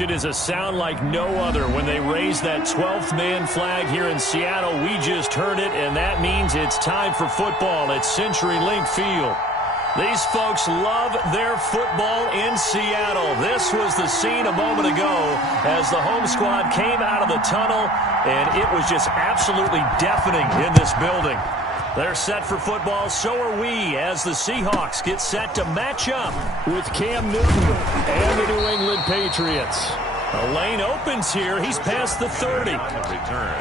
It is a sound like no other when they raise that 12th man flag here in Seattle. We just heard it, and that means it's time for football at CenturyLink Field. These folks love their football in Seattle. This was the scene a moment ago as the home squad came out of the tunnel, and it was just absolutely deafening in this building. They're set for football, so are we, as the Seahawks get set to match up with Cam Newton and the New England Patriots. The lane opens here. He's past the 30. Return.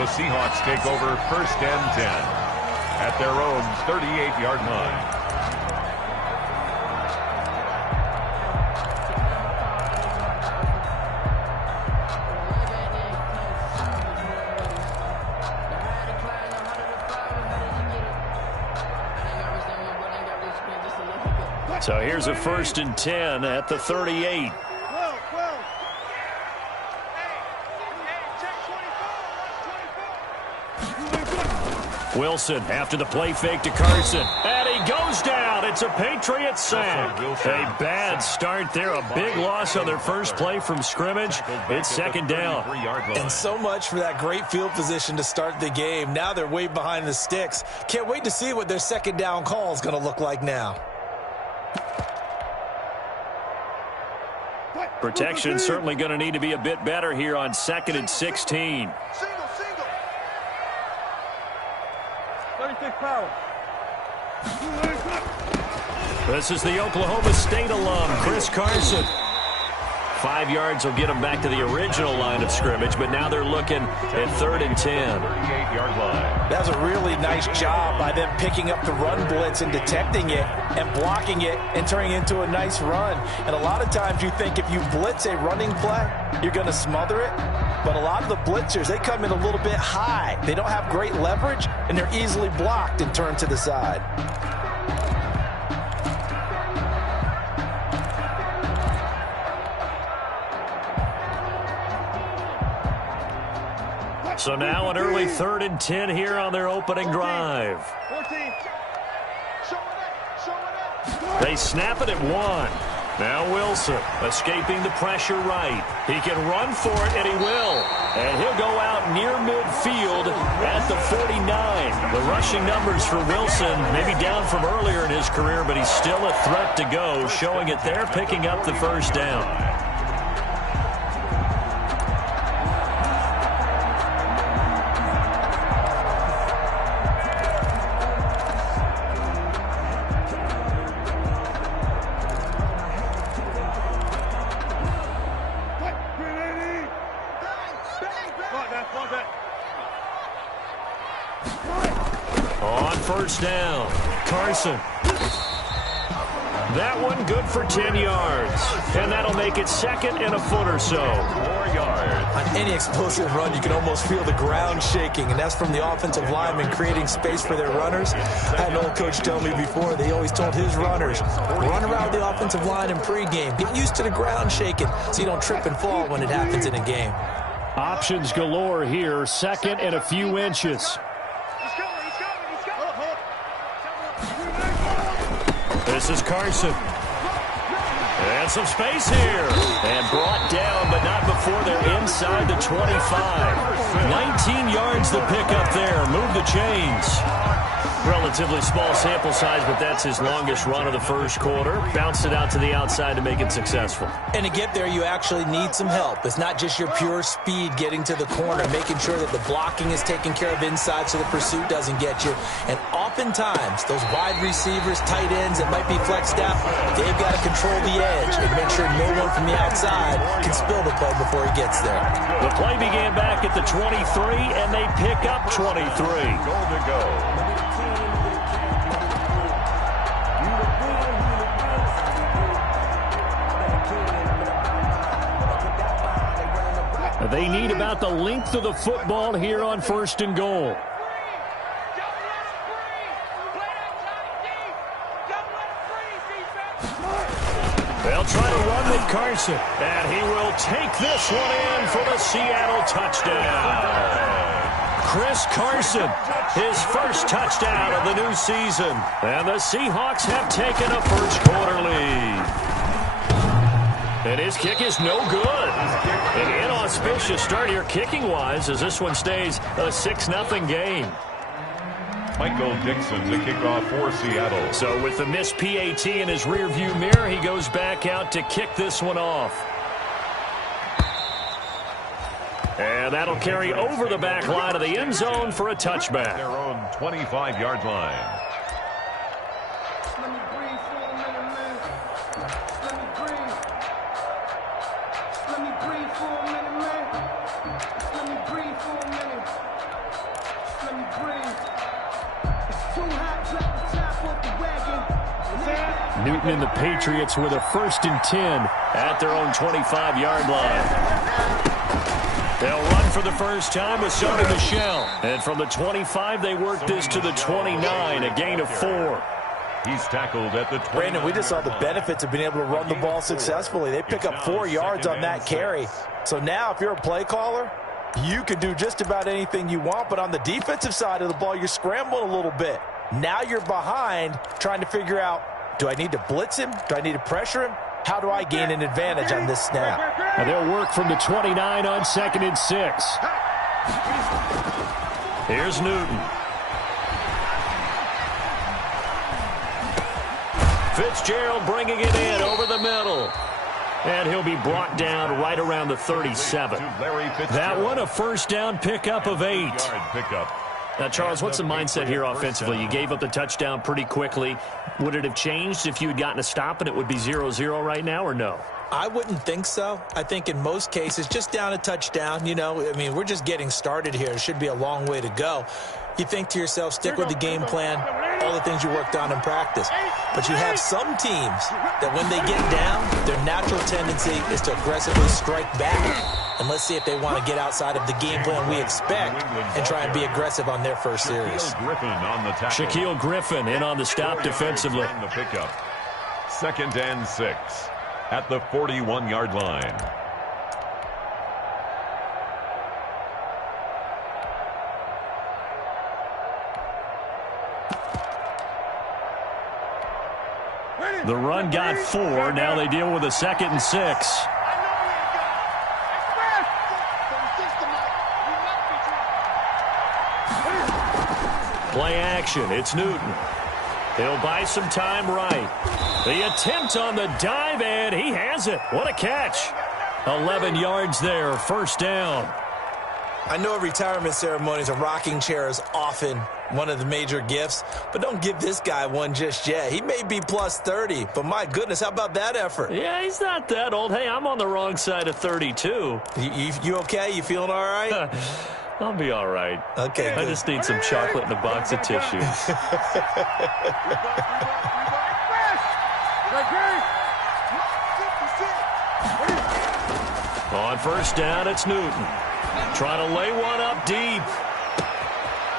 The Seahawks take over 1st and 10 at their own 38-yard line. So here's a 1st and 10 at the 38. Wilson after the play fake to Carson. And he goes down. It's a Patriot sack. A bad start there. A big loss on their first play from scrimmage. It's 2nd down. And so much for that great field position to start the game. Now they're way behind the sticks. Can't wait to see what their 2nd down call is going to look like now. Protection certainly going to need to be a bit better here on 2nd and 16. Single. 36 power. This is the Oklahoma State alum, Chris Carson. 5 yards will get them back to the original line of scrimmage, but now they're looking at 3rd and 10. 38-yard line. That was a really nice job by them picking up the run blitz and detecting it and blocking it and turning it into a nice run. And a lot of times you think if you blitz a running play, you're going to smother it. But a lot of the blitzers, they come in a little bit high. They don't have great leverage, and they're easily blocked and turned to the side. So now an early 3rd and 10 here on their opening drive. 14. They snap it at 1. Now Wilson escaping the pressure right. He can run for it, and he will. And he'll go out near midfield at the 49. The rushing numbers for Wilson maybe down from earlier in his career, but he's still a threat to go, showing it there, picking up the 1st down. On 1st down, Carson. That one good for 10 yards. And that'll make it 2nd and a foot or so. 4 yards. On any explosive run, you can almost feel the ground shaking, and that's from the offensive linemen creating space for their runners. I had an old coach tell me before, they always told his runners, run around the offensive line in pregame. Get used to the ground shaking so you don't trip and fall when it happens in a game. Options galore here, 2nd and a few inches. This is Carson. And some space here. And brought down, but not before they're inside the 25. 19 yards to pick up there. Move the chains. Relatively small sample size, but that's his longest run of the first quarter. Bounced it out to the outside to make it successful. And to get there, you actually need some help. It's not just your pure speed getting to the corner, making sure that the blocking is taken care of inside so the pursuit doesn't get you. And oftentimes, those wide receivers, tight ends that might be flexed out, they've got to control the edge and make sure no one from the outside can spill the play before he gets there. The play began back at the 23, and they pick up 23. Goal to go. They need about the length of the football here on 1st and goal. They'll try to run with Carson, and he will take this one in for the Seattle touchdown. Chris Carson, his first touchdown of the new season. And the Seahawks have taken a first quarter lead. And his kick is no good. An inauspicious start here kicking-wise as this one stays a 6-0 game. Michael Dixon to kick off for Seattle. So with the missed PAT in his rearview mirror, he goes back out to kick this one off. And that'll carry over the back line of the end zone for a touchback. Their own 25-yard line. Newton and the Patriots with a 1st and 10 at their own 25-yard line. They'll run for the first time with Sony Michel. And from the 25, they work this to the 29, a gain of 4. He's tackled at the 20. Brandon, we just saw the benefits of being able to run the ball successfully. They pick up 4 yards on that carry. So now if you're a play caller, you can do just about anything you want. But on the defensive side of the ball, you're scrambling a little bit. Now you're behind trying to figure out, do I need to blitz him? Do I need to pressure him? How do I gain an advantage on this snap? And they'll work from the 29 on 2nd and 6. Here's Newton. Fitzgerald bringing it in over the middle. And he'll be brought down right around the 37. That one a 1st down pickup of 8. Now, Charles, what's the mindset here offensively? You gave up the touchdown pretty quickly. Would it have changed if you had gotten a stop and it would be 0-0 right now, or no? I wouldn't think so. I think in most cases, just down a touchdown, you know, I mean, we're just getting started here. It should be a long way to go. You think to yourself, stick with the game plan, all the things you worked on in practice. But you have some teams that when they get down, their natural tendency is to aggressively strike back. And let's see if they want to get outside of the game plan we expect and try and be aggressive on their first series. Shaquille Griffin in on the stop defensively. 2nd and 6 at the 41-yard line. The run got 4. Now they deal with a 2nd and 6. Play action. It's Newton. He'll buy some time right. The attempt on the dive, and he has it. What a catch. 11 yards there. 1st down. I know at retirement ceremonies, a rocking chair is often one of the major gifts, but don't give this guy one just yet. He may be plus 30, but my goodness, how about that effort? Yeah, he's not that old. Hey, I'm on the wrong side of 32. You okay? You feeling all right? I'll be all right. Okay, I just need some chocolate and a box of tissues. On 1st down, it's Newton. Trying to lay one up deep.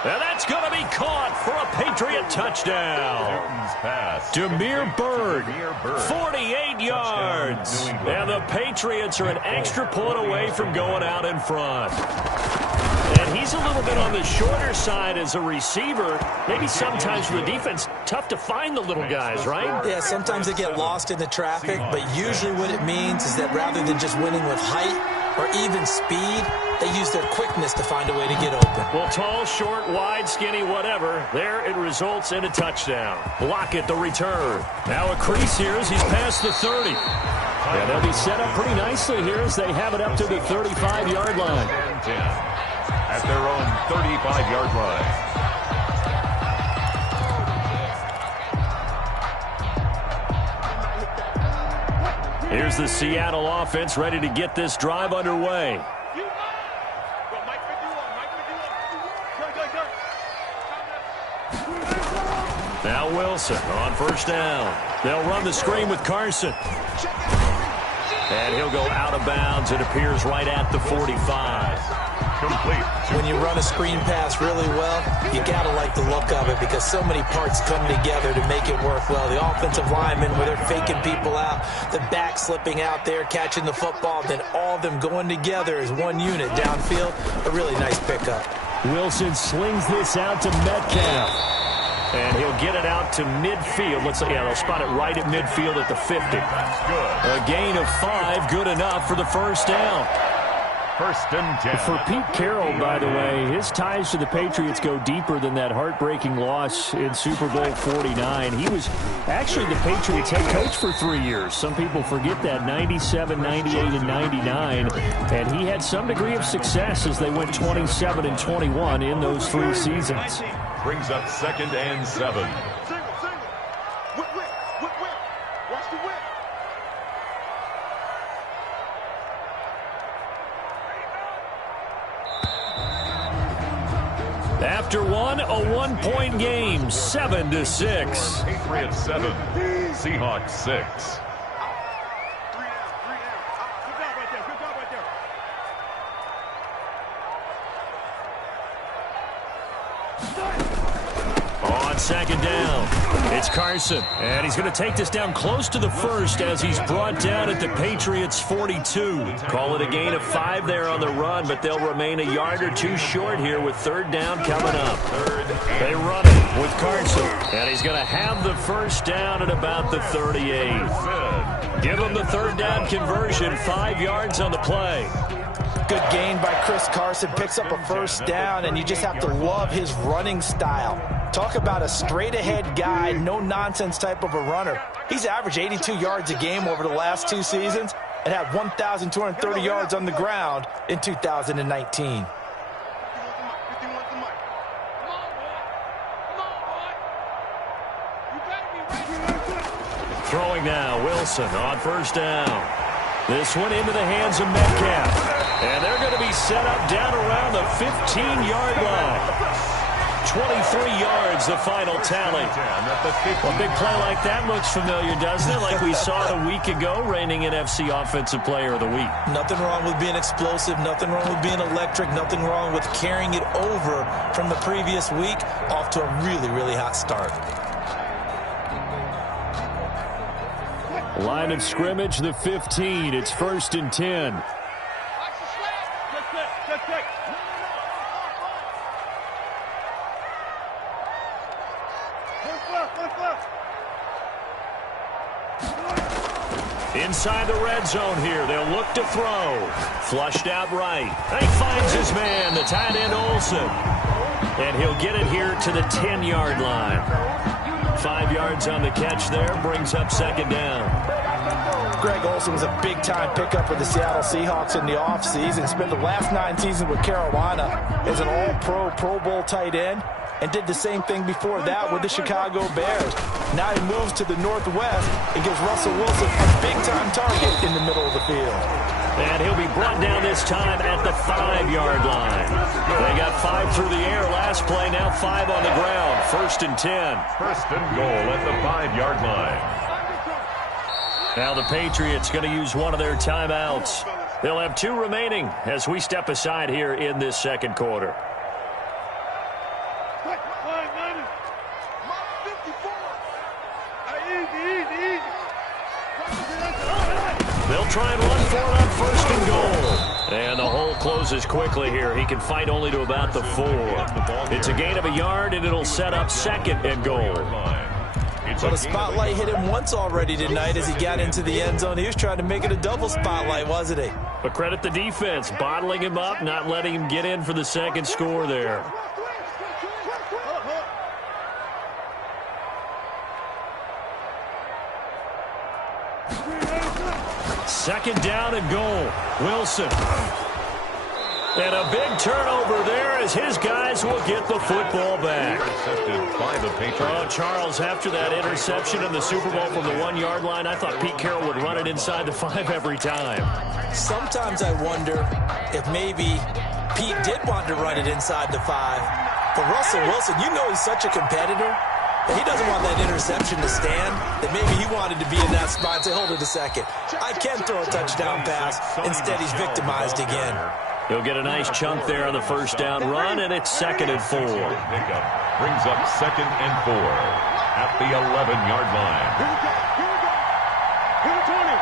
And that's going to be caught for a Patriot touchdown. Demir Bird, 48 yards. And the Patriots are an extra point away from going out in front. And he's a little bit on the shorter side as a receiver. Maybe sometimes for the defense, tough to find the little guys, right? Yeah, sometimes they get lost in the traffic, but usually what it means is that rather than just winning with height or even speed, they use their quickness to find a way to get open. Well, tall, short, wide, skinny, whatever, there it results in a touchdown. Block at the return. Now a crease here as he's past the 30. And they'll be set up pretty nicely here as they have it up to the 35-yard line. At their own 35-yard line. Here's the Seattle offense ready to get this drive underway. Now Wilson on 1st down. They'll run the screen with Carson. And he'll go out of bounds. It appears right at the 45. Complete. When you run a screen pass really well, you got to like the look of it because so many parts come together to make it work well. The offensive linemen, where they're faking people out, the back slipping out there, catching the football, then all of them going together as one unit downfield. A really nice pickup. Wilson slings this out to Metcalf. And he'll get it out to midfield. Let's say, yeah, they'll spot it right at midfield at the 50. That's good. A gain of 5, good enough for the first down. First and 10. For Pete Carroll, by the way, his ties to the Patriots go deeper than that heartbreaking loss in Super Bowl 49. He was actually the Patriots head coach for 3 years. Some people forget that, 97, 98, and 99. And he had some degree of success as they went 27 and 21 in those 3 seasons. Brings up 2nd and 7. Single. Whip. Watch the whip. After one, a 1-point game, 7-6. Patriots 7, Seahawks 6. 3 down. Good job right there. On 2nd down, it's Carson. And he's going to take this down close to the first as he's brought down at the Patriots' 42. Call it a gain of 5 there on the run, but they'll remain a yard or 2 short here with 3rd down coming up. They run it with Carson. And he's going to have the first down at about the 38. Give him the 3rd down conversion, 5 yards on the play. Good gain by Chris Carson, picks up a first down, and you just have to love his running style. Talk about a straight-ahead guy, no-nonsense type of a runner. He's averaged 82 yards a game over the last 2 seasons and had 1,230 yards on the ground in 2019. Throwing now, Wilson on first down. This one into the hands of Metcalf. And they're going to be set up down around the 15-yard line. 23 yards, the final tally. A big play like that looks familiar, doesn't it? Like we saw it a week ago, reigning NFC Offensive Player of the Week. Nothing wrong with being explosive, nothing wrong with being electric, nothing wrong with carrying it over from the previous week off to a really, really hot start. Line of scrimmage, the 15. It's 1st and 10. Inside the red zone here. They'll look to throw. Flushed out right. And he finds his man, the tight end Olsen. And he'll get it here to the 10-yard line. 5 yards on the catch there. Brings up 2nd down. Greg Olsen was a big-time pickup for the Seattle Seahawks in the offseason. Spent the last 9 seasons with Carolina as an all-pro, Pro Bowl tight end, and did the same thing before that with the Chicago Bears. Now he moves to the Northwest and gives Russell Wilson a big-time target in the middle of the field. And he'll be brought down this time at the 5-yard line. They got 5 through the air last play, now 5 on the ground. 1st and 10. 1st and goal at the 5-yard line. Now the Patriots going to use one of their timeouts. They'll have 2 remaining as we step aside here in this 2nd quarter. They'll try and run for it on 1st and goal. And the hole closes quickly here. He can fight only to about the 4. It's a gain of a yard, and it'll set up 2nd and goal. So the spotlight hit him once already tonight as he got into the end zone. He was trying to make it a double spotlight, wasn't he? But credit the defense, bottling him up, not letting him get in for the 2nd score there. Second down and goal. Wilson. And a big turnover there as his guys will get the football back. Intercepted by the Patriots. Oh, Charles, after that interception in the Super Bowl from the 1-yard line, I thought Pete Carroll would run it inside the 5 every time. Sometimes I wonder if maybe Pete did want to run it inside the 5. But Russell Wilson, you know he's such a competitor that he doesn't want that interception to stand, that maybe he wanted to be in that spot and say, hold it a second. I can throw a touchdown pass. Instead, he's victimized again. He'll get a nice chunk there on the 1st down run, and it's 2nd and 4. Pickup brings up 2nd and 4 at the 11-yard line. Here we go. Here we go. Here we go.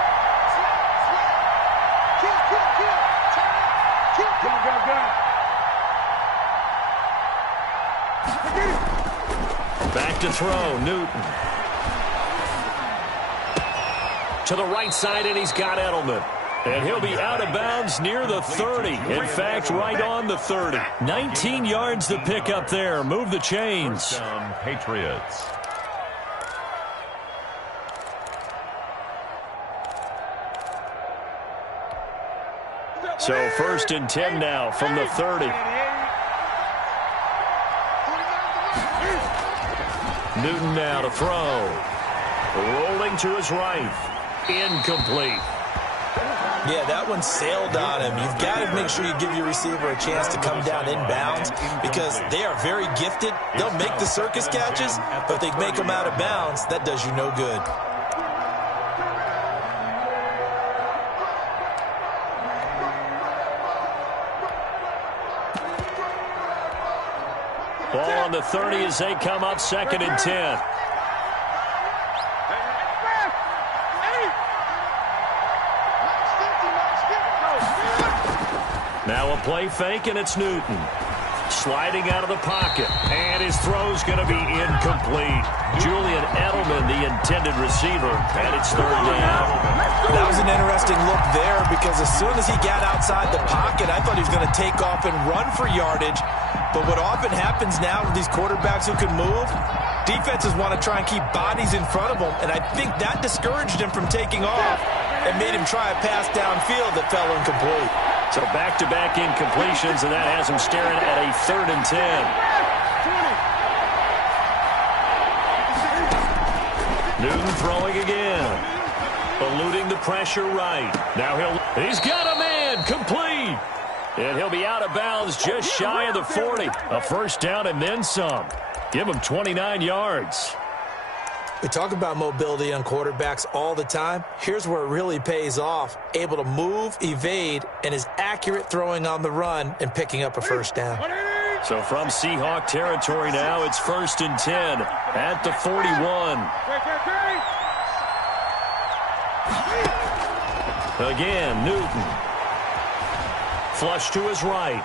Kill. Go. Back to throw, Newton. To the right side, and he's got Edelman. And he'll be out of bounds near the 30. In fact, right on the 30. 19 yards to pick up there. Move the chains. First down, Patriots. So 1st and 10 now from the 30. Newton now to throw. Rolling to his right. Incomplete. Yeah, that one sailed on him. You've got to make sure you give your receiver a chance to come down inbounds because they are very gifted. They'll make the circus catches, but if they make them out of bounds, that does you no good. Ball on the 30 as they come up 2nd and 10. Now a play fake, and it's Newton. Sliding out of the pocket, and his throw's going to be incomplete. Julian Edelman, the intended receiver, and it's 3rd down. That was an interesting look there because as soon as he got outside the pocket, I thought he was going to take off and run for yardage. But what often happens now with these quarterbacks who can move, defenses want to try and keep bodies in front of them, and I think that discouraged him from taking off and made him try a pass downfield that fell incomplete. So back-to-back incompletions, and that has him staring at a 3rd and 10. Newton throwing again. Eluding the pressure right. Now he's got a man, complete. And he'll be out of bounds just shy of the 40. A 1st down and then some. Give him 29 yards. We talk about mobility on quarterbacks all the time. Here's where it really pays off. Able to move, evade, and is accurate throwing on the run and picking up a 1st down. So from Seahawk territory now, it's 1st and 10 at the 41. Again, Newton. Flush to his right.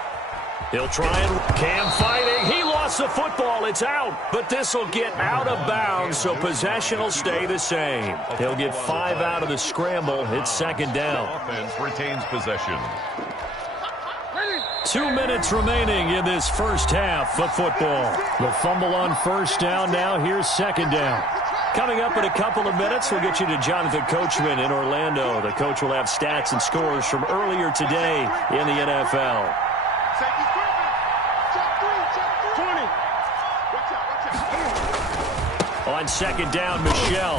He'll try and Cam fighting. He lost the football. It's out. But this will get out of bounds, so possession will stay the same. He'll get 5 out of the scramble. It's 2nd down. Offense retains possession. 2 minutes remaining in this first half of football. The fumble on 1st down. Now here's 2nd down. Coming up in a couple of minutes, we'll get you to Jonathan Coachman in Orlando. The coach will have stats and scores from earlier today in the NFL. On 2nd down, Michel.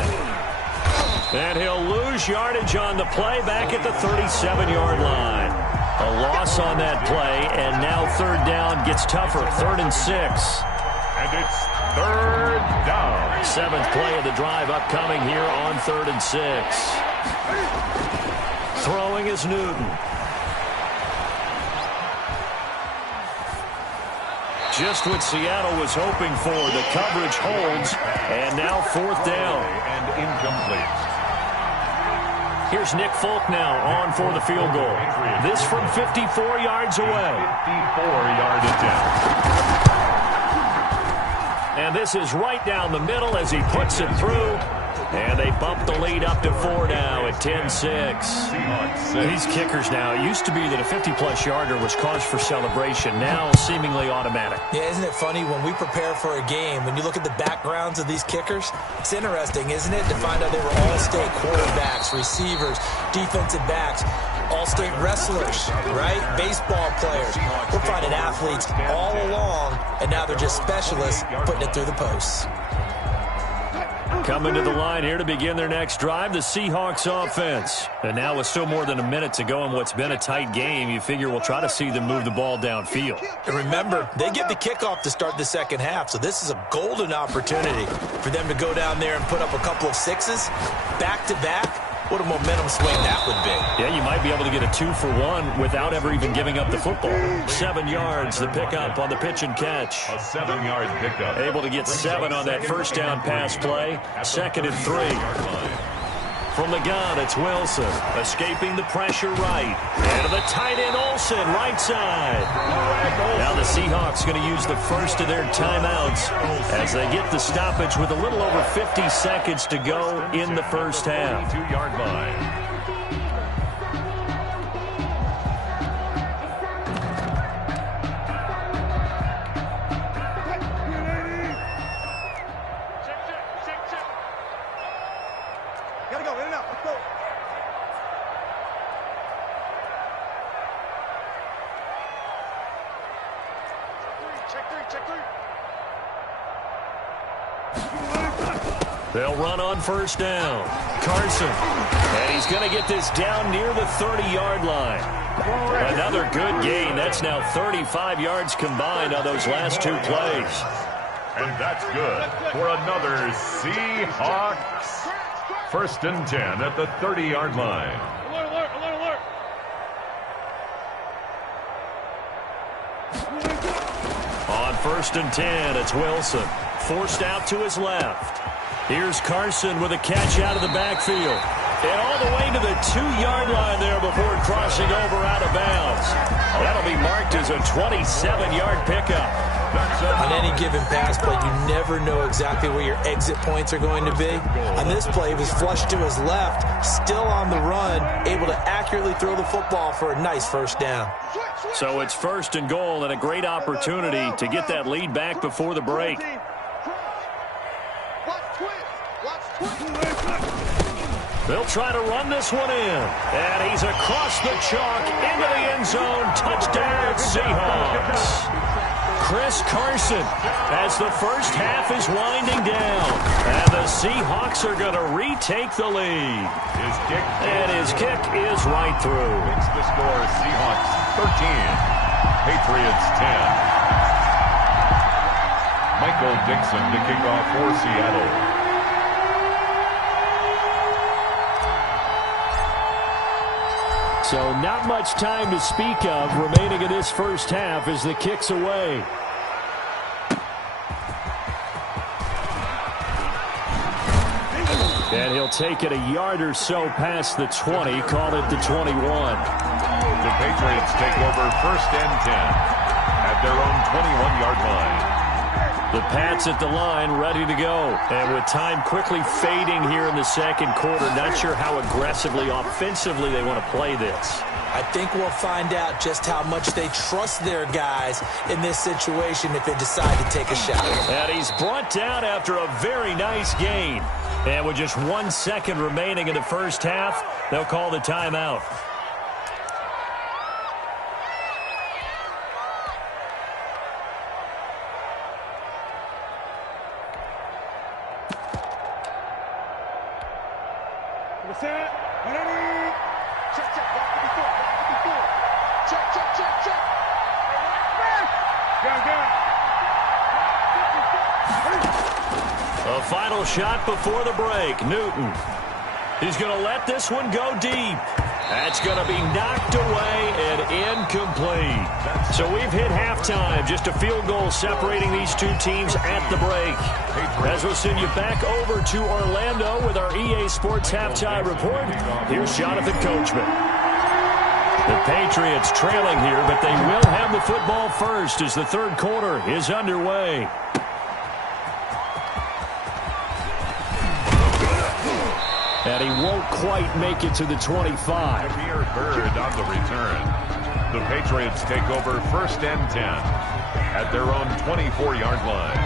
And he'll lose yardage on the play back at the 37-yard line. A loss on that play, and now 3rd down gets tougher. 3rd and 6. And it's 3rd down. 7th play of the drive upcoming here on 3rd and 6. Throwing is Newton. Just what Seattle was hoping for. The coverage holds, and now 4th down. And incomplete. Here's Nick Folk now on for the field goal. This from 54 yards away. 54-yard attempt. And this is right down the middle as he puts it through. And they bump the lead up to 4 now at 10-6. These kickers now, it used to be that a 50-plus yarder was cause for celebration. Now seemingly automatic. Yeah, isn't it funny when we prepare for a game, when you look at the backgrounds of these kickers, it's interesting, isn't it, to find out they were all-state quarterbacks, receivers, defensive backs, all-state wrestlers, right? Baseball players. We're finding athletes all along, and now they're just specialists putting it through the posts. Coming to the line here to begin their next drive, the Seahawks offense. And now with still more than a minute to go in what's been a tight game, you figure we'll try to see them move the ball downfield. And remember, they get the kickoff to start the 2nd half, so this is a golden opportunity for them to go down there and put up a couple of 6s back-to-back. What a momentum swing that would be. Yeah, you might be able to get a 2-for-1 without ever even giving up the football. 7 yards, the pickup on the pitch and catch. A 7-yard pickup. Able to get 7 on that 1st down pass play. 2nd and 3. From the gun, it's Wilson. Escaping the pressure right. And to the tight end, Olsen, right side. Now the Seahawks going to use the first of their timeouts as they get the stoppage with a little over 50 seconds to go in the first half. 2-yard line. They'll run on first down. Carson. And he's going to get this down near the 30-yard line. Another good gain. That's now 35 yards combined on those last two plays. And that's good for another Seahawks. 1st and 10 at the 30-yard line. Alert, alert, alert, alert. On 1st and 10, it's Wilson. Forced out to his left. Here's Carson with a catch out of the backfield. And all the way to the 2-yard line there before crossing over out of bounds. That'll be marked as a 27-yard pickup. On any given pass play, you never know exactly where your exit points are going to be. On this play, he was flushed to his left, still on the run, able to accurately throw the football for a nice first down. So it's 1st and goal and a great opportunity to get that lead back before the break. They'll try to run this one in. And he's across the chalk into the end zone. Touchdown, Seahawks. Chris Carson as the first half is winding down. And the Seahawks are going to retake the lead. His kick is right through. It's the score, Seahawks 13, Patriots 10. Michael Dixon to kick off for Seattle. So not much time to speak of remaining in this first half as the kick's away. And he'll take it a yard or so past the 20, call it the 21. The Patriots take over 1st and 10 at their own 21-yard line. The Pats at the line, ready to go. And with time quickly fading here in the second quarter, not sure how aggressively, offensively they want to play this. I think we'll find out just how much they trust their guys in this situation if they decide to take a shot. And he's brought down after a very nice gain. And with just 1 second remaining in the first half, they'll call the timeout. A final shot before the break. Newton. He's going to let this one go deep. That's going to be knocked away and incomplete. So we've hit halftime. Just a field goal separating these two teams at the break. As we'll send you back over to Orlando with our EA Sports Halftime Report, here's Jonathan Coachman. The Patriots trailing here, but they will have the football first as the third quarter is underway. And he won't quite make it to the 25. Amir Byrd on the return. The Patriots take over 1st and 10 at their own 24-yard line.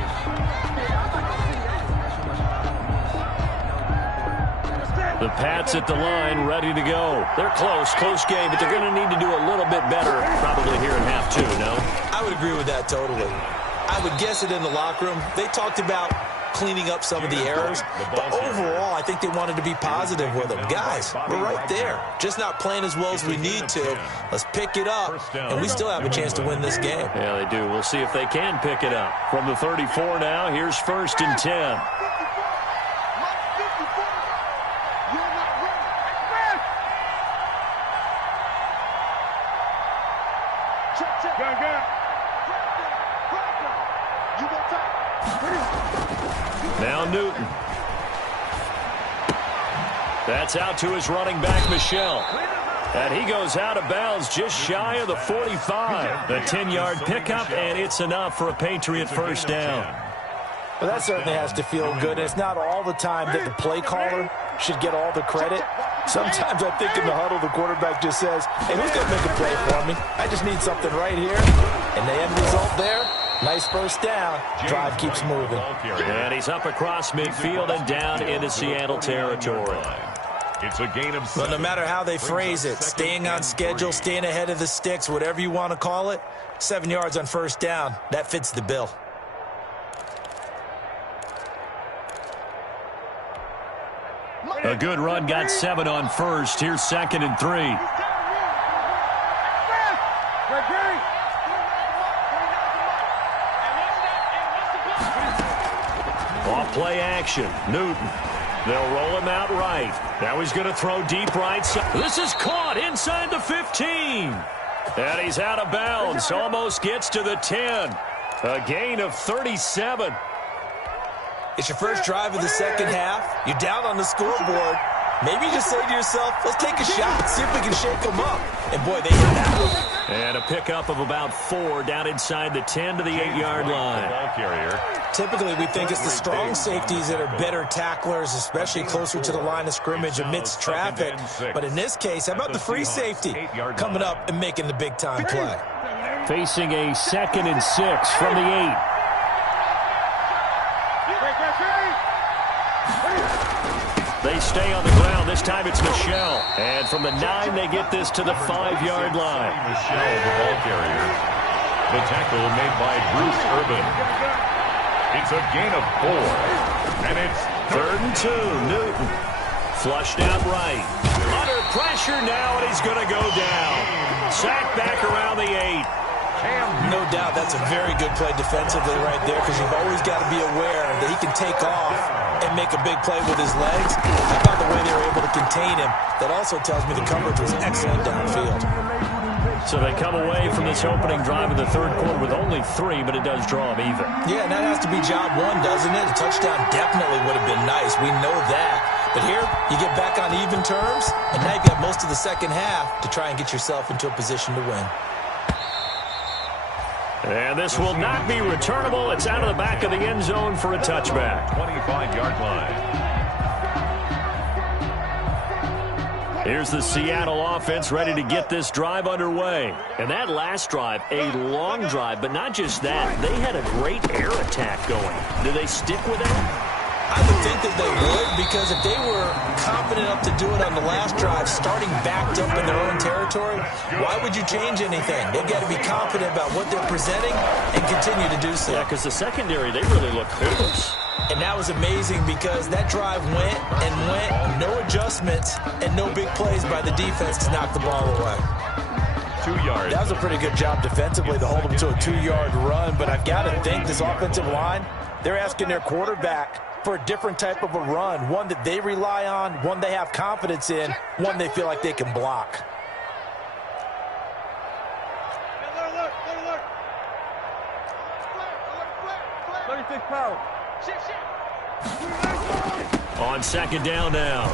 The Pats at the line, ready to go. They're close game, but they're going to need to do a little bit better probably here in half two, no? I would agree with that totally. I would guess it in the locker room. They talked about cleaning up some of the errors, but overall, I think they wanted to be positive with them. Guys, we're right there. Just not playing as well as we need to. Let's pick it up, and we still have a chance to win this game. Yeah, they do. We'll see if they can pick it up. From the 34 now, here's 1st and 10. Now Newton. That's out to his running back, Michel. And he goes out of bounds just shy of the 45. The 10-yard pickup, and it's enough for a Patriot first down. Well, that certainly has to feel good. It's not all the time that the play caller should get all the credit. Sometimes I think in the huddle, the quarterback just says, hey, who's going to make a play for me? I just need something right here. And the end result there, nice first down. Drive keeps moving. And he's up across midfield and down into Seattle territory. It's a gain of 7. But no matter how they phrase it, staying on schedule, staying ahead of the sticks, whatever you want to call it, 7 yards on first down, that fits the bill. A good run got 7 on first. Here's 2nd and 3. Off play action. Newton. They'll roll him out right. Now he's going to throw deep right side. This is caught inside the 15. And he's out of bounds. Almost gets to the 10. A gain of 37. It's your first drive of the second half. You're down on the scoreboard. Maybe you just say to yourself, let's take a shot, see if we can shake them up. And, boy, they hit that one. And a pickup of about 4 down inside the 10 to the 8-yard line. Ball carrier. Typically, we think it's the strong safeties that are better tacklers, especially closer to the line of scrimmage amidst traffic. But in this case, how about the free safety coming up and making the big-time play? Facing a 2nd and 6 from the 8. They stay on the ground. This time it's Michel. And from the 9, they get this to the 5-yard line. Michel, the ball carrier. The tackle made by Bruce Urban. It's a gain of 4. And it's 3rd and 2. Newton. Flushed out right. Under pressure now, and he's going to go down. Sacked back around the 8. No doubt that's a very good play defensively right there, because you've always got to be aware that he can take off and make a big play with his legs. How about the way they were able to contain him? That also tells me the coverage was excellent downfield. So they come away from this opening drive in the 3rd quarter with only 3, but it does draw them even. Yeah, and that has to be job 1, doesn't it? A touchdown definitely would have been nice. We know that. But here, you get back on even terms, and now you've got most of the second half to try and get yourself into a position to win. And this will not be returnable. It's out of the back of the end zone for a touchback. 25-yard line. Here's the Seattle offense ready to get this drive underway. And that last drive, a long drive, but not just that. They had a great air attack going. Do they stick with that? I would think that they would, because if they were confident enough to do it on the last drive, starting backed up in their own territory, why would you change anything? They've got to be confident about what they're presenting and continue to do so. Yeah, because the secondary, they really look close. And that was amazing, because that drive went and went, no adjustments and no big plays by the defense to knock the ball away. 2 yards. That was a pretty good job defensively to hold them to a 2-yard run, but I've got to think this offensive line, they're asking their quarterback for a different type of a run, one that they rely on, one they have confidence in, one they feel like they can block. On 2nd down now,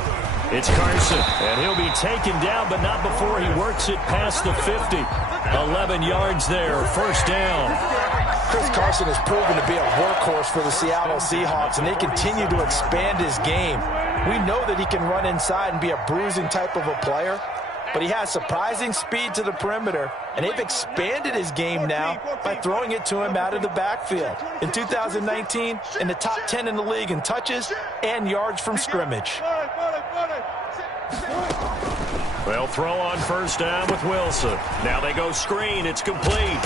it's Carson, and he'll be taken down, but not before he works it past the 50. 11 yards there, first down. Chris Carson has proven to be a workhorse for the Seattle Seahawks, and they continue to expand his game. We know that he can run inside and be a bruising type of a player, but he has surprising speed to the perimeter, and they've expanded his game now by throwing it to him out of the backfield. In 2019, in the top 10 in the league in touches and yards from scrimmage. They'll throw on first down with Wilson. Now they go screen. It's complete.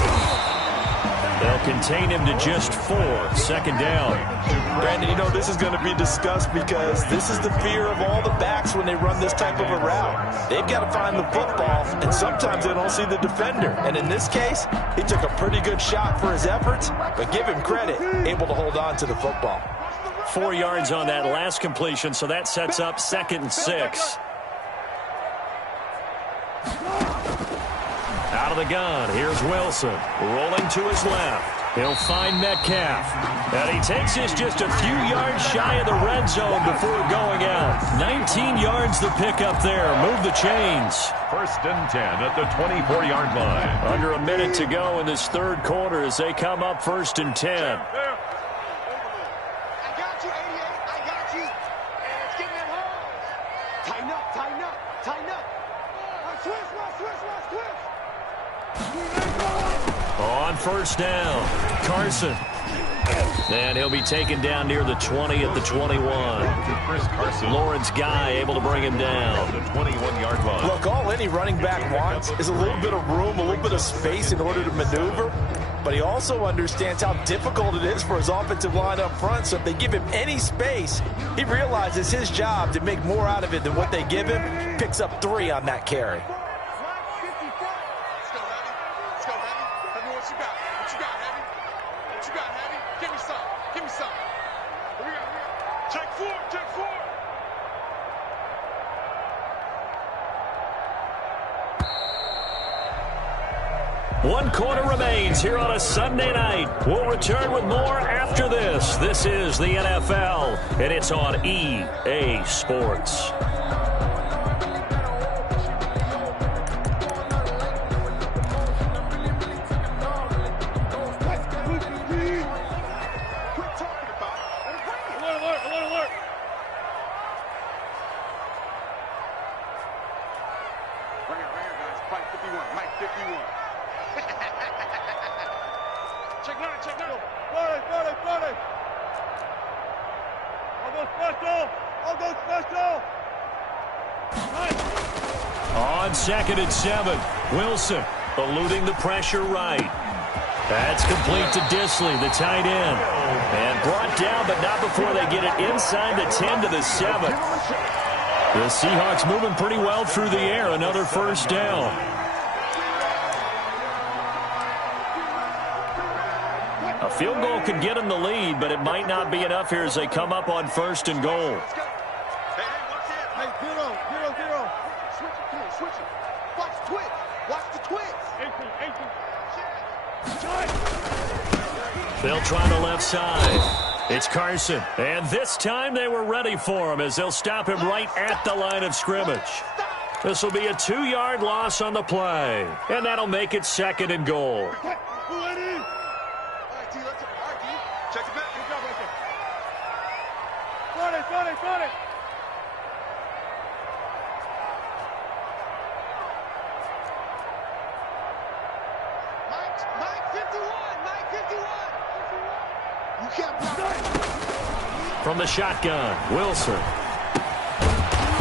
They'll contain him to just 4. 2nd down. Brandon, you know this is going to be discussed, because this is the fear of all the backs when they run this type of a route. They've got to find the football, and sometimes they don't see the defender. And in this case, he took a pretty good shot for his efforts, but give him credit, able to hold on to the football. 4 yards on that last completion, so that sets up 2nd and 6. Out of the gun, here's Wilson, rolling to his left. He'll find Metcalf. And he takes this just a few yards shy of the red zone before going out. 19 yards the pick up there. Move the chains. 1st and 10 at the 24-yard line. Under a minute to go in this third quarter as they come up 1st and 10. On 1st down, Carson. And he'll be taken down near the 20 at the 21. Chris Carson. Lawrence Guy able to bring him down. The 21-yard line. Look, all any running back wants is a little bit of room, a little bit of space in order to maneuver. But he also understands how difficult it is for his offensive line up front. So if they give him any space, he realizes his job to make more out of it than what they give him. Picks up 3 on that carry. One quarter remains here on a Sunday night. We'll return with more after this. This is the NFL, and it's on EA Sports. On 2nd and 7, Wilson eluding the pressure right. That's complete to Disley, the tight end. And brought down, but not before they get it inside the 10 to the 7. The Seahawks moving pretty well through the air. Another 1st down. A field goal could get them the lead, but it might not be enough here as they come up on 1st and goal. They'll try the left side. It's Carson. And this time they were ready for him as they'll stop him right at the line of scrimmage. This will be a 2-yard loss on the play. And that'll make it 2nd and goal. From the shotgun, Wilson.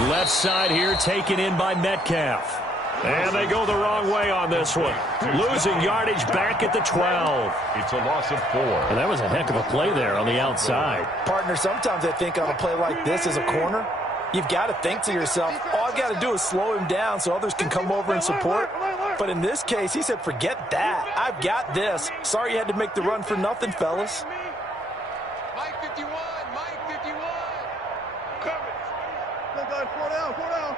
Left side here taken in by Metcalf. And they go the wrong way on this one. Losing yardage back at the 12. It's a loss of 4. And that was a heck of a play there on the outside. Partner, sometimes I think on a play like this as a corner, you've got to think to yourself, all I've got to do is slow him down so others can come over and support. But in this case, he said, forget that. I've got this. Sorry you had to make the run for nothing, fellas. Mike 51, Mike 51. Cover it. Look, guys, 4 down, 4 down.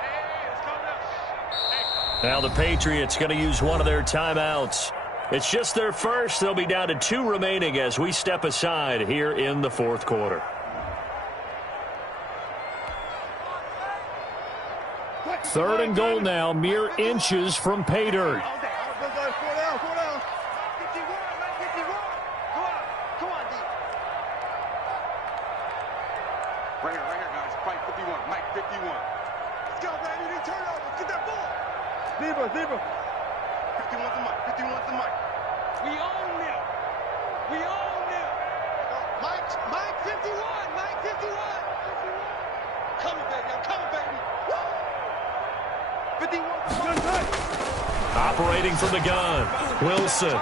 Hey, it's coming up. Now the Patriots going to use one of their timeouts. It's just their first. They'll be down to 2 remaining as we step aside here in the 4th quarter. Third and goal now, mere inches from pay dirt. Right here, guys. Fight 51, Mike 51. Let's go, baby. They turn over. Get that ball. Zebra. 51's the mic. 51's the mic. We own them. We own them. Mike 51. Mike 51. Coming, baby. I'm coming, baby. Woo! 51. Operating from the gun, Wilson.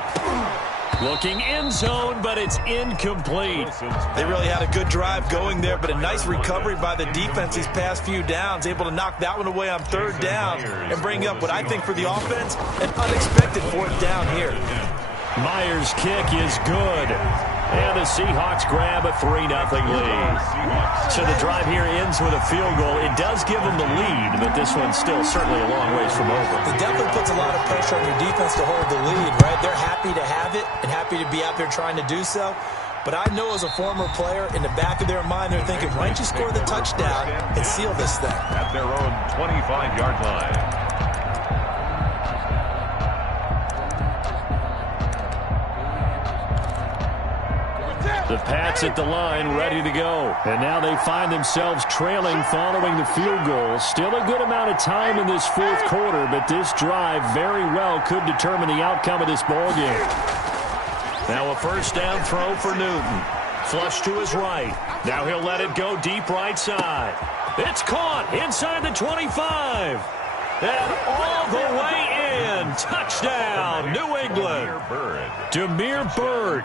Looking end zone, but it's incomplete. They really had a good drive going there, but a nice recovery by the defense these past few downs, able to knock that one away on 3rd down and bring up what I think for the offense, an unexpected 4th down here. Myers' kick is good. And the Seahawks grab a 3-0 lead. So the drive here ends with a field goal. It does give them the lead, but this one's still certainly a long ways from over. It definitely puts a lot of pressure on your defense to hold the lead, right? They're happy to have it and happy to be out there trying to do so. But I know as a former player, in the back of their mind, they're thinking, why don't you score the touchdown and seal this thing? At their own 25-yard line. The Pats at the line, ready to go. And now they find themselves trailing following the field goal. Still a good amount of time in this fourth quarter, but this drive very well could determine the outcome of this ballgame. Now a first down throw for Newton. Flush to his right. Now he'll let it go deep right side. It's caught inside the 25. And all the way in. Touchdown, New England. Damiere Byrd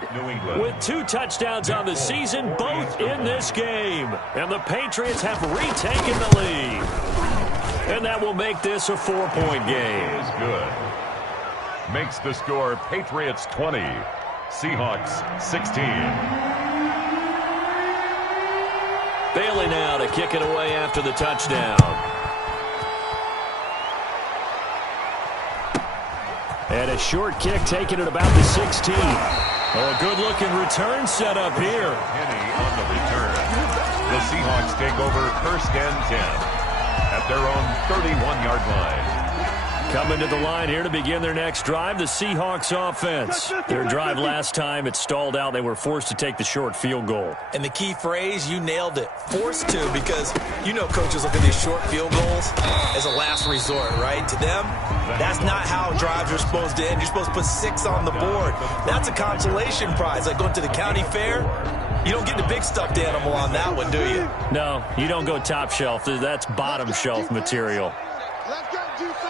with 2 touchdowns on the season, both in this game. And the Patriots have retaken the lead. And that will make this a 4-point game. Is good. Makes the score Patriots 20, Seahawks 16. Bailey now to kick it away after the touchdown. And a short kick taken at about the 16. Oh, a good-looking return set up here. Penny on the return. The Seahawks take over first and 10 at their own 31-yard line. Coming to the line here to begin their next drive, the Seahawks offense. Their drive last time, it stalled out. They were forced to take the short field goal. And the key phrase, you nailed it. Forced to, because you know coaches look at these short field goals as a last resort, right? To them, that's not how drives are supposed to end. You're supposed to put 6 on the board. That's a consolation prize. Like going to the county fair, you don't get the big stuffed animal on that one, do you? No, you don't go top shelf. That's bottom shelf material. Let's go, defense.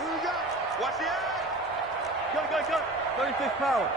Here we go. Watch the eye. Go. 36 power.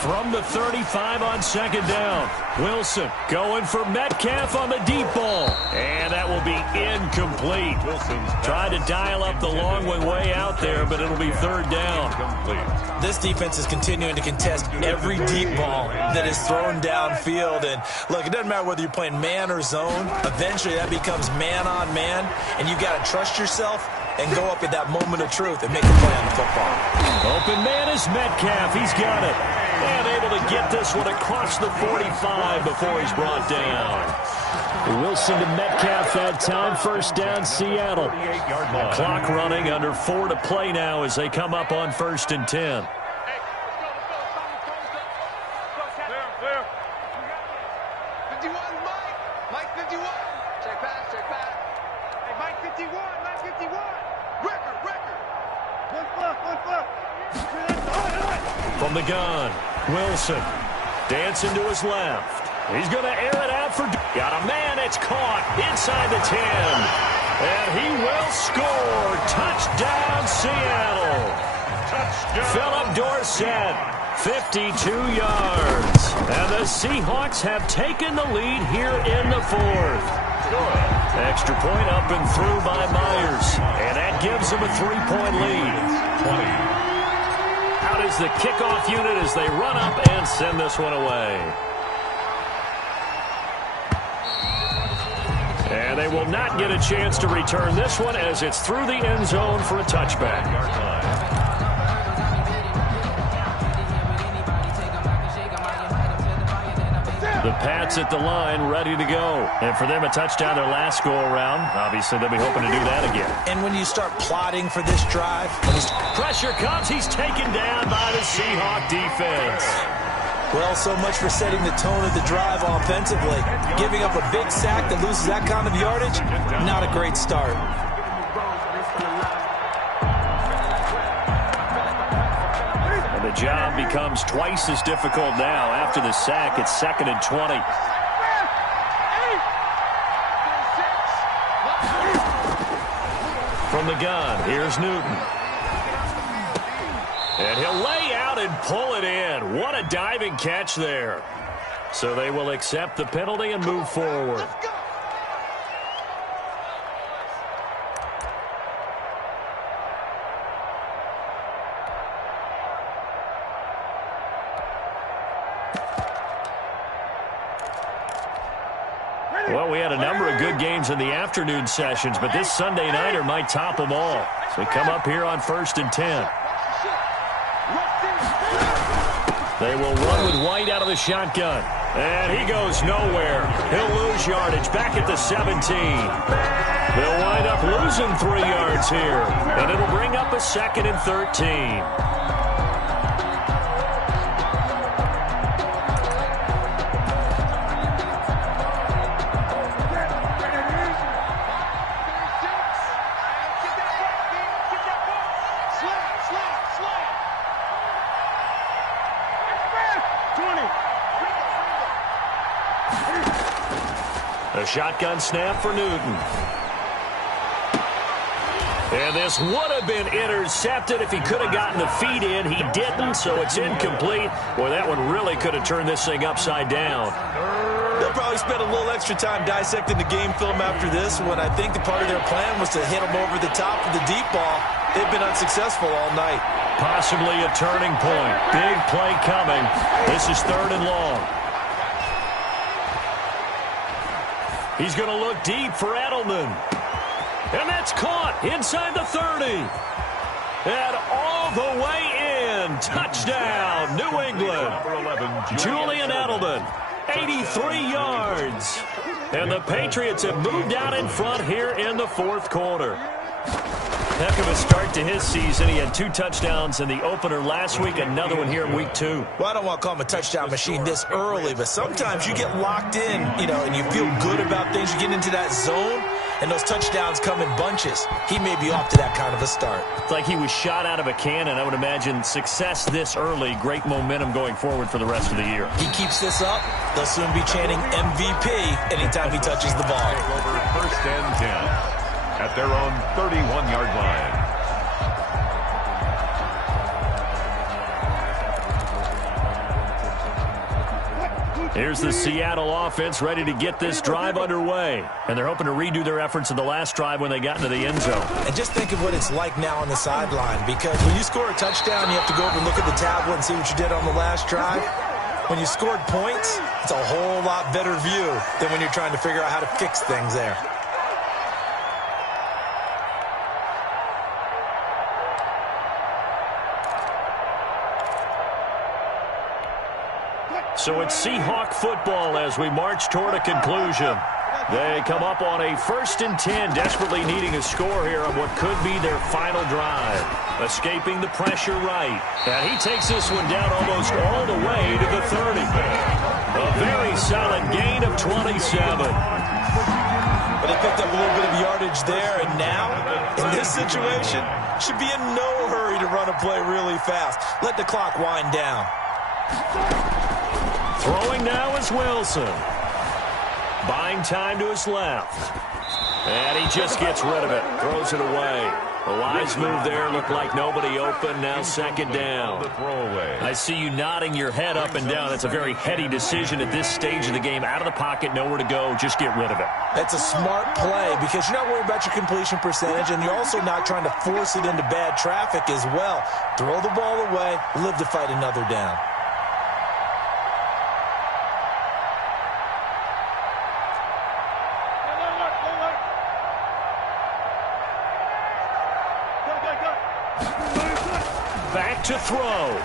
From the 35 on second down. Wilson going for Metcalf on the deep ball. And that will be incomplete. Wilson's tried to dial up the long way out there, but it'll be third down. Incomplete. This defense is continuing to contest every deep ball that is thrown downfield. And look, it doesn't matter whether you're playing man or zone. Eventually that becomes man on man, and you've got to trust yourself and go up at that moment of truth and make a play on the football. Open man is Metcalf. He's got it. And able to get this one across the 45 before he's brought down. Wilson to Metcalf that time. First down, Seattle. Clock running, under 4 to play now as they come up on first and 10. From the gun, Wilson dancing to his left. He's going to air it out for... Got a man, it's caught inside the 10. And he will score. Touchdown, Seattle. Touchdown. Philip Dorsett, 52 yards. And the Seahawks have taken the lead here in the fourth. Good. Extra point up and through by Myers. And that gives them a 3-point lead. 20. Out is the kickoff unit as they run up and send this one away. And they will not get a chance to return this one as it's through the end zone for a touchback. The Pats at the line, ready to go. And for them, a touchdown their last go-around. Obviously, they'll be hoping to do that again. And when you start plotting for this drive... Pressure comes. He's taken down by the Seahawk defense. Well, so much for setting the tone of the drive offensively. Giving up a big sack that loses that kind of yardage, not a great start. The job becomes twice as difficult now. After the sack, it's 2nd and 20. From the gun, here's Newton. And he'll lay out and pull it in. What a diving catch there. So they will accept the penalty and move forward. Well, we had a number of good games in the afternoon sessions, but this Sunday nighter might top them all. So we come up here on 1st and 10. They will run with White out of the shotgun. And he goes nowhere. He'll lose yardage back at the 17. They'll wind up losing 3 yards here. And it'll bring up a 2nd and 13. A shotgun snap for Newton. And this would have been intercepted if he could have gotten the feet in. He didn't, so it's incomplete. Boy, that one really could have turned this thing upside down. They'll probably spend a little extra time dissecting the game film after this when I think the part of their plan was to hit him over the top of the deep ball. They've been unsuccessful all night. Possibly a turning point. Big play coming. This is 3rd and long. He's going to look deep for Edelman. And that's caught inside the 30. And all the way in. Touchdown, New England. Julian Edelman, 83 yards. And the Patriots have moved out in front here in the 4th quarter. Heck of a start to his season. He had 2 touchdowns in the opener last week, another one here in week 2. Well, I don't want to call him a touchdown machine this early, but sometimes you get locked in, and you feel good about things. You get into that zone, and those touchdowns come in bunches. He may be off to that kind of a start. It's like he was shot out of a cannon. I would imagine success this early, great momentum going forward for the rest of the year. He keeps this up, they'll soon be chanting MVP anytime he touches the ball. Over 1st and 10. At their own 31-yard line. Here's the Seattle offense ready to get this drive underway. And they're hoping to redo their efforts in the last drive when they got into the end zone. And just think of what it's like now on the sideline, because when you score a touchdown, you have to go over and look at the tablet and see what you did on the last drive. When you scored points, it's a whole lot better view than when you're trying to figure out how to fix things there. So it's Seahawk football as we march toward a conclusion. They come up on a 1st and 10, desperately needing a score here on what could be their final drive. Escaping the pressure right. And he takes this one down almost all the way to the 30. A very solid gain of 27. But they picked up a little bit of yardage there, and now, in this situation, should be in no hurry to run a play really fast. Let the clock wind down. Throwing now is Wilson. Buying time to his left. And he just gets rid of it. Throws it away. A wise move there. Looked like nobody open. Now 2nd down. I see you nodding your head up and down. That's a very heady decision at this stage of the game. Out of the pocket, nowhere to go. Just get rid of it. That's a smart play because you're not worried about your completion percentage, and you're also not trying to force it into bad traffic as well. Throw the ball away. Live to fight another down. Back to throw.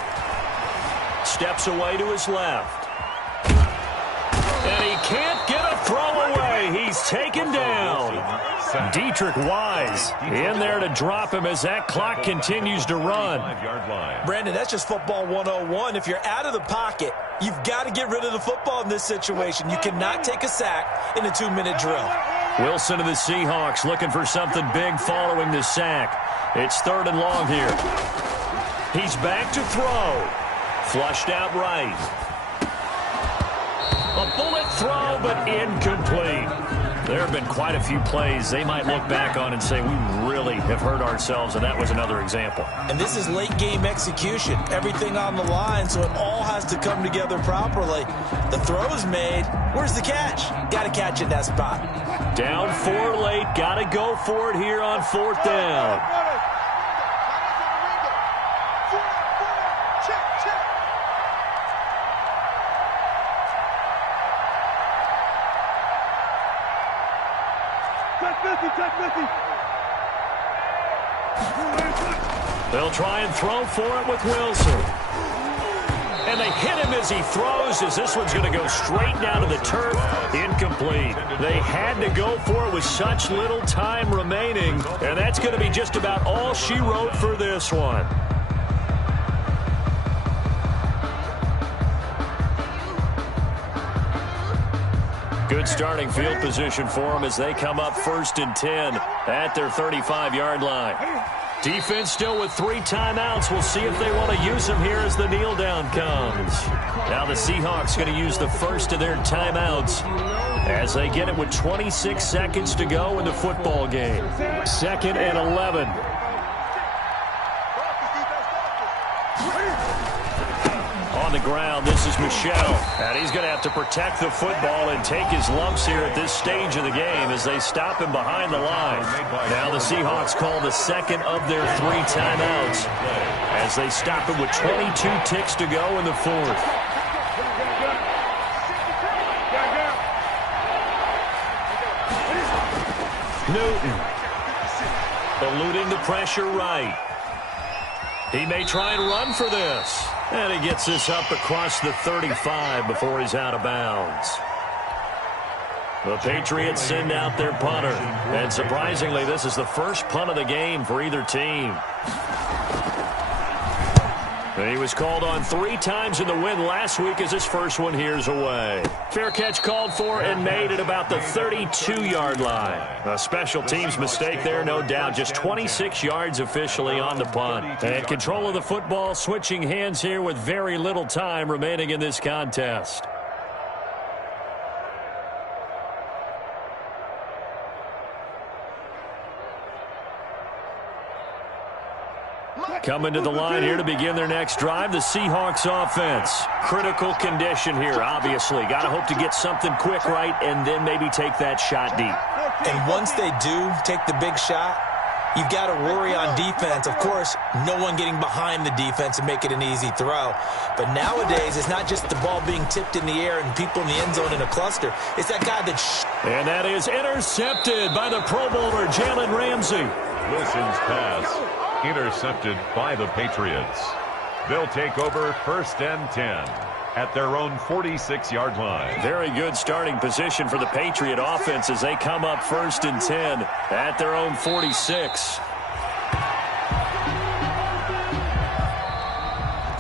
Steps away to his left. And he can't get a throw away. He's taken down. Dietrich Wise in there to drop him as that clock continues to run. Brandon, that's just football 101. If you're out of the pocket, you've got to get rid of the football in this situation. You cannot take a sack in a 2-minute drill. Wilson of the Seahawks looking for something big following the sack. It's 3rd and long here. He's back to throw. Flushed out right. A bullet throw, but incomplete. There have been quite a few plays they might look back on and say, we really have hurt ourselves, and that was another example. And this is late game execution. Everything on the line, so it all has to come together properly. The throw's made. Where's the catch? Got to catch in that spot. Down 4 late. Got to go for it here on 4th down. They'll try and throw for it with Wilson. And they hit him as he throws, as this one's going to go straight down to the turf. Incomplete. They had to go for it with such little time remaining, and that's going to be just about all she wrote for this one. Good starting field position for them as they come up 1st and 10 at their 35-yard line. Defense still with 3 timeouts. We'll see if they want to use them here as the kneel down comes. Now the Seahawks going to use the first of their timeouts as they get it with 26 seconds to go in the football game. 2nd and 11. On the ground, this is Michel, and he's going to have to protect the football and take his lumps here at this stage of the game as they stop him behind the line. Now the Seahawks call the second of their 3 timeouts as they stop him with 22 ticks to go in the 4th. Newton eluding the pressure right. He may try and run for this. And he gets this up across the 35 before he's out of bounds. The Patriots send out their punter. And surprisingly, this is the first punt of the game for either team. And he was called on 3 times in the win last week as his first one here's away. Fair catch called for and made at about the 32-yard line. A special teams mistake there, no doubt. Just 26 yards officially on the punt. And control of the football switching hands here with very little time remaining in this contest. Coming to the line here to begin their next drive, the Seahawks offense. Critical condition here, obviously. Got to hope to get something quick right and then maybe take that shot deep. And once they do take the big shot, you've got to worry on defense. Of course, no one getting behind the defense and make it an easy throw. But nowadays, it's not just the ball being tipped in the air and people in the end zone in a cluster. It's that guy that... And that is intercepted by the Pro Bowler, Jalen Ramsey. Wilson's pass intercepted by the Patriots. They'll take over 1st and 10 at their own 46-yard line. Very good starting position for the Patriot offense as they come up 1st and 10 at their own 46.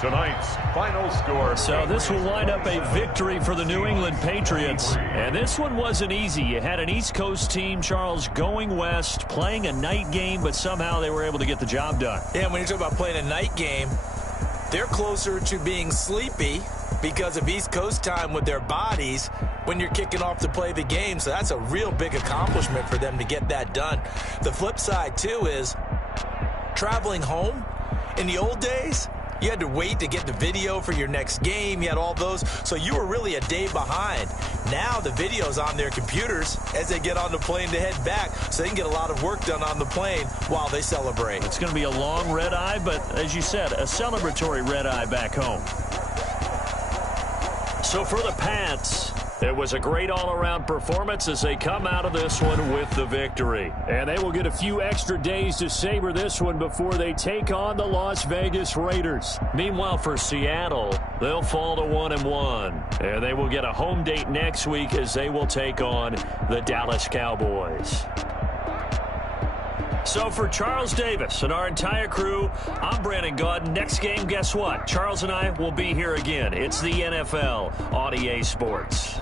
Tonight's final score. So this will wind up a victory for the New England Patriots. And this one wasn't easy. You had an East Coast team, Charles, going west, playing a night game, but somehow they were able to get the job done. Yeah, when you talk about playing a night game, they're closer to being sleepy because of East Coast time with their bodies when you're kicking off to play the game. So that's a real big accomplishment for them to get that done. The flip side, too, is traveling home. In the old days, you had to wait to get the video for your next game. You had all those. So you were really a day behind. Now the video's on their computers as they get on the plane to head back, so they can get a lot of work done on the plane while they celebrate. It's going to be a long red eye, but as you said, a celebratory red eye back home. So for the Pats, it was a great all-around performance as they come out of this one with the victory. And they will get a few extra days to savor this one before they take on the Las Vegas Raiders. Meanwhile, for Seattle, they'll fall to 1-1. And they will get a home date next week as they will take on the Dallas Cowboys. So for Charles Davis and our entire crew, I'm Brandon Gaudin. Next game, guess what? Charles and I will be here again. It's the NFL on EA Sports.